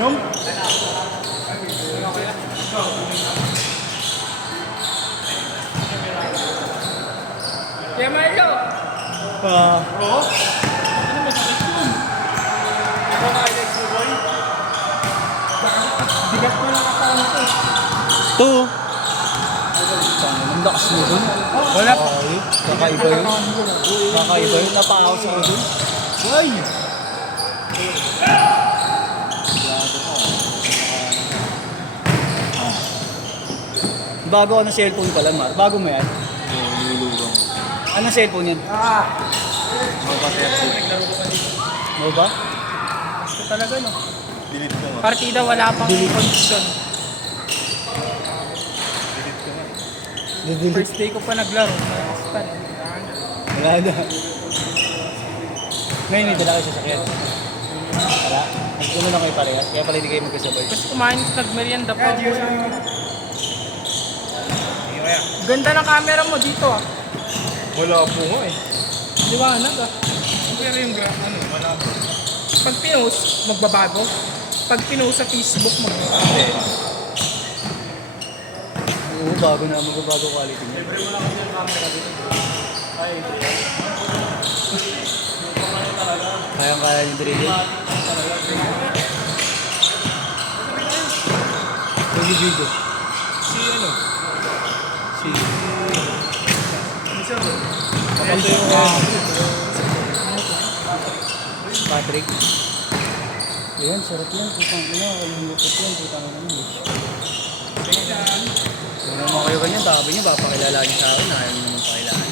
Nung? Kaya Mario! Oo? Ano masakit yun? Ikaw na highlights mo, boy? Bigat mo lang katawan ko. Ito. Ang lakas mo dun. Wala pa. Ay, kakaiba yun. Kakaiba yun. Napakaos ako dun. Boy! Bago ano cellphone pala, Mar? Bago mo yan? Oo, nilulugang. Anong cellphone yan? Mo ba? Ito talaga no. Delete ko nga. Partida wala pang condition. Didelete. First day ko pa naglaro. Malakas pa rin. Wala na. Ngayon, hindi dala kayo sasakyan. Wala. Nagtulo na kayo parehas. Kaya pala hindi kayo magkasabay. Kasi kumain ko nagmerienda pa. Ganda ng camera mo dito ah. Wala po nga eh. Liwanag ah. Pero yung ano, wala po. Pag pinost, magbabago. Pag pinost sa Facebook, magbabago. Oo, bago na. Magbabago quality niya. Libre mo lang kasi yung camera dito. Ay, Kayang-kaya niyo dito. Video. Si ano? Si... kapatid yung Patrick. Ayan, sarap yan. Putang ina. Kalungupot yan. Putang ina. Kung naman kayo ganyan, sabi niyo, papakilala niyo sa akin. Ayaw niyo naman pakilala.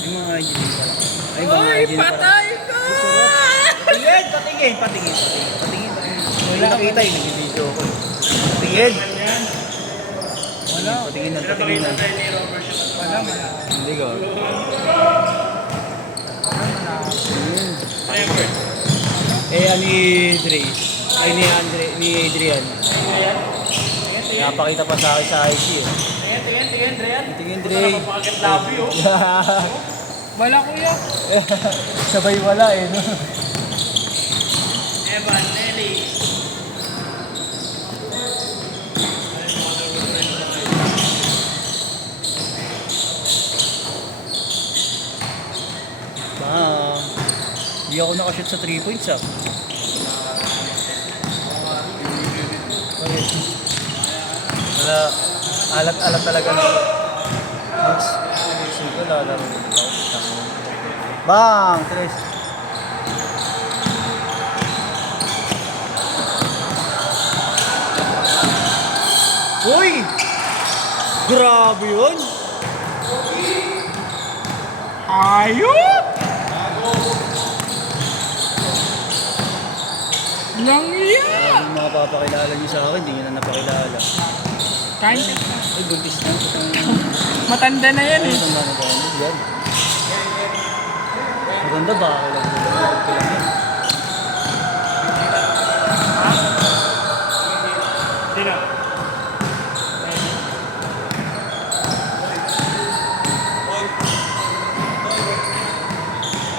Yung mga ID din pala. Ay, mga Uy, ID din pala. patay ka! Patingin, patingin, patingin. Patingin. Wala nakita yung nag-video ko. Patingin. Wala. Patingin na, patingin na. Wala man. Hindi ko. Ni Dre. Ay, ni Andre, ni Adrian. Napakita pa sa akin sa IG eh. Tingin, Drian. Tingin Dre. napakakit labi, oh. Wala kuya. Sabay wala eh. No? Evan, Nelly. Hindi ako nakashoot sa 3 points ah. Wala, alat-alat talaga na. Sige, lalaro. Bang! Tres. Uy! Grabe yun! Ayun! Nangiya! Yung mga papakilala niyo sa akin, hindi niyo na napakilala. Kain ka. Ay, buntis na. Matanda na yan eh. Ano na ba? Yan. Maganda ba? Okay lang. Okay lang yan. Sino?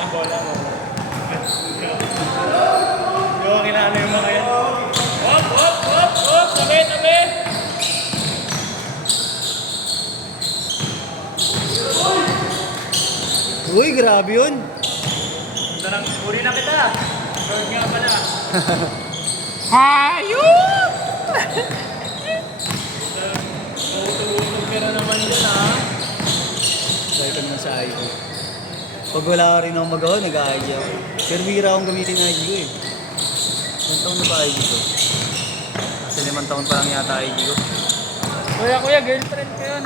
Ang bola mo. Hindi ko kinala yung mga yan. Hop, hop, hop, hop! Tabi, tabi! Uy, grabe yun. Ito lang, uri na kita. Bird nga pala. Ayun! Tutulog ka na naman dyan, ha? Dahil kami sa ID. Pag wala rin akong magawa, nag-ID ako. Pero bihira akong gamitin ng ID ko eh. 1 taon na ba ID ko? Kasi 5 taon pa lang yata ID ko. Kuya, girlfriend ko yun.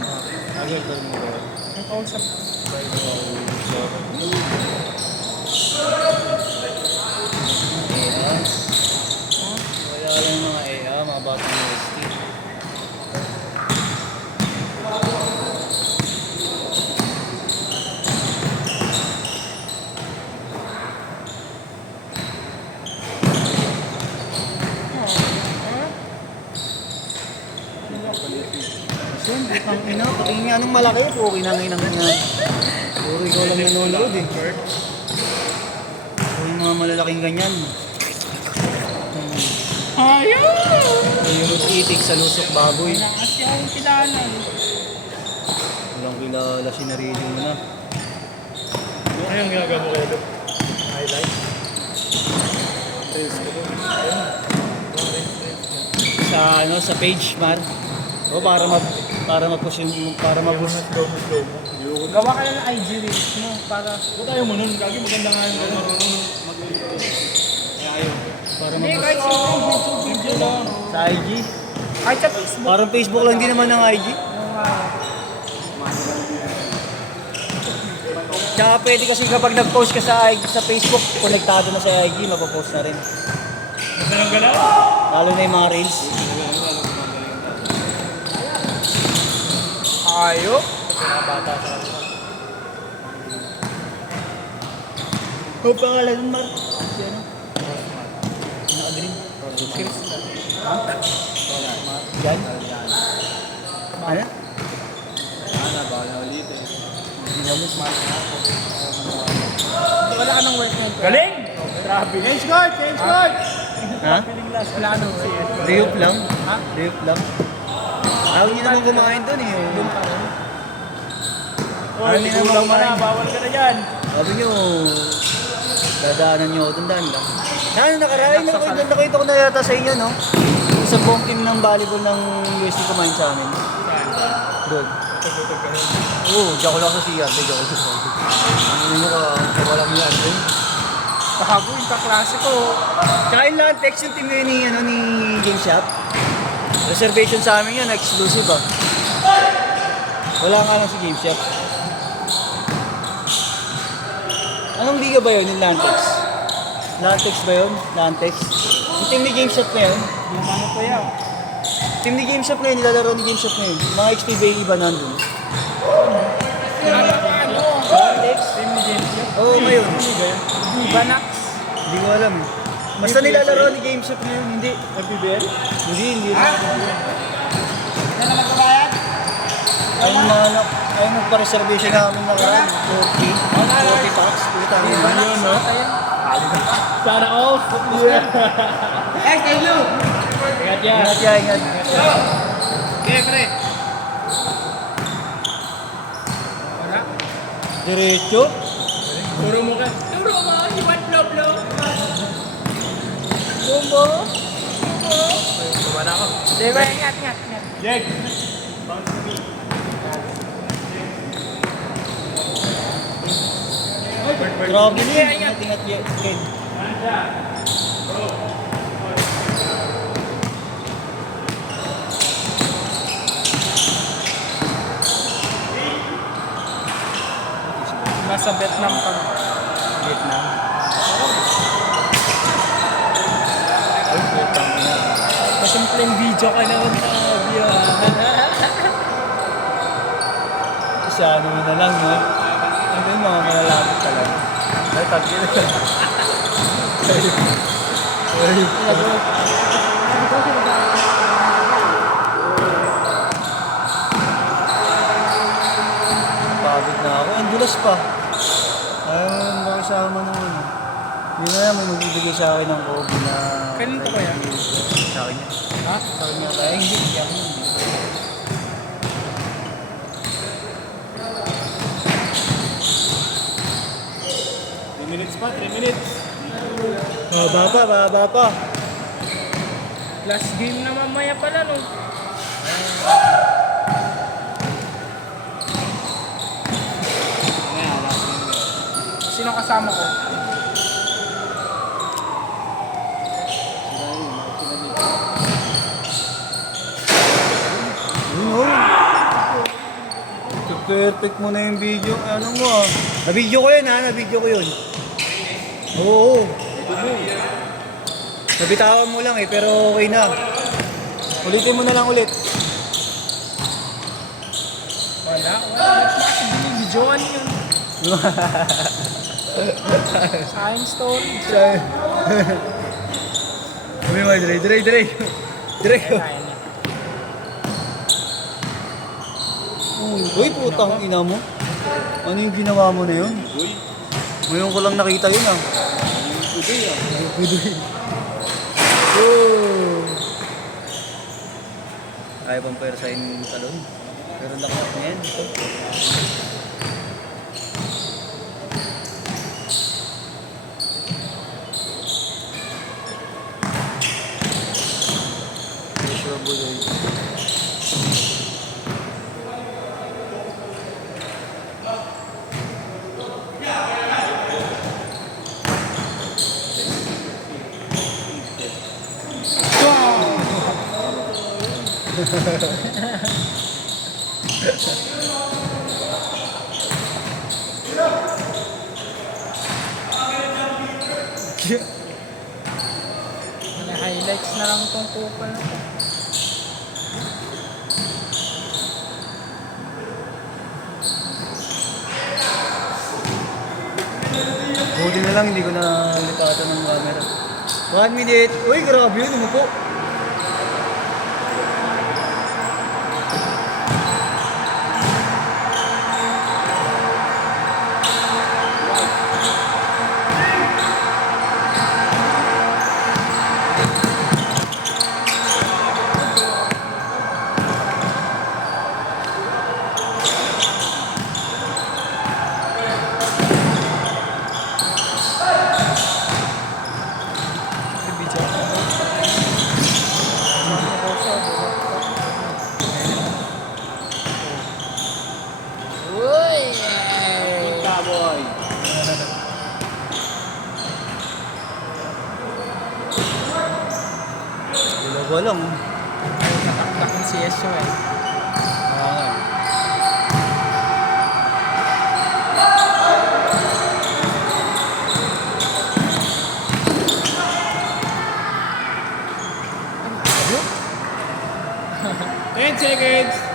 Agad pa rin mo ba? Ang kausap. EA. Wala lang mga EA, mga batang UST. Yun, putang ina. Patingin nga anong malaki. Okay na ngayon ang puro ikaw lang nanonood eh. Yung mga malalaking ganyan. Yung itik sa lusok baboy. Wala kasi akong kilala. Walang kilala si Narillo mo na. Ano yung ginagawa mo kayo? Highlight? Trails ko doon. Sa ano, sa page man. O para mag-push yung para mag-boost. Slow mo. Gawa ka na ng IG reels mo para... Ba't ayaw mo nun? Gagi maganda nga yung gano'n. Para Hindi, mag kahit sa YouTube video lang. sa IG. Kahit sa Facebook. Parang Facebook lang din naman ng IG. Tsaka pwede kasi kapag nag-post ka sa IG, sa Facebook, konektado na sa IG, mapapost na rin. Ganda ng galaw? Lalo na yung mga reels. Ayok. O pangalan nun, Mar? Si ano? Naka-green. Ha? Yan? Ano? Wala ka ng work ngayon. Galing! Grabe. Change guard! Change guard! Ha? Wala ka ng work. Riyop lang? Ha? Riyop lang? Ayaw niyo naman kumain doon eh. Oh, sigulang mo na. Bawal ka na dyan. Sabi niyo, dadaanan niyo ako doon daan lang. Ano, nakita ko na yata sa inyo, no? Sa buong team ng volleyball ng USC kumain sa amin. Doon. Oo, diyan ko lang sa CR. Diyan ko lang sa CR. Ano nyo ka, walang yan. Bago yung kaklase ko. Tsaka yun lang, text yung team ngayon ni Game Shop. Reservation sa amin yun, exclusive ah. Wala nga lang si Game Shop. Anong liga ba yun, yung Lantex? Lantex ba yun? Lantex? Yung team ni Game Shop na yun? Yung ano pa yan. Team ni Game Shop na yun, nilalaro ni Game Shop na yun. Mga XPBA iba nandun. Lantex? Team ni James yun. Oo, ngayon. Banax. Hindi ko alam eh. Basta nilalaro ni Game Shop na yun, hindi. FBBL? Hindi. Ano na magbabayad? Ayun nagpa-reservation namin na karan. 40 packs. Puta mo Banax. yun, no? Sana all. Eh, kayo! Ingat yan. Ingat. Okay, pre. Wala. Diretso. Turo mo ka. Turo mo, you want blow. Bumbo. Wala ako. Diba, ingat. Jeg! Grabe niya. Ingat. Ken. Nasa Vietnam ka. Vietnam. Pasimpleng video ka na magsabi Isa ano na lang, no? Ano yung mga malalapit talaga. Ay, tagil. Pagod na ako. Ang dulas pa. Ayun, makisama nung ano. Yun na may magbibigay sa akin ng Kobe na... Kanito kaya? Sa akin yan. Ha? Sa akin yan. Kaya hindi. Hindi ako yun. 3 minutes pa, 3 minutes. Baba pa. Last game na mamaya pala, no? Sino kasama ko? Yun, perfect mo na yung video. Ano mo ah. Na-video ko yun ha. Na-video ko yun. Oo. Nabitawan mo lang eh. Pero okay na. Ulitin mo na lang ulit. Wala. Kasi binibidyoan yun. Science story. Sabi mo, dire. Kaya niya. Uy, putang ina mo. Ano yung ginawa mo na yun? Ngayon ko lang nakita yun ah. Budoy. Oh. Kaya pang persahin yung talon. Pero laki niya yan. Ito. Joshua Buloy. Highlights na lang itong kupal na to. Buti na lang, hindi ko na lipatan ng camera. 1 minute. Uy, grabe yun. Umupo. Uy! Cowboy. Dalawa lang. Nataktak yung CSO eh. Ah, Ten seconds.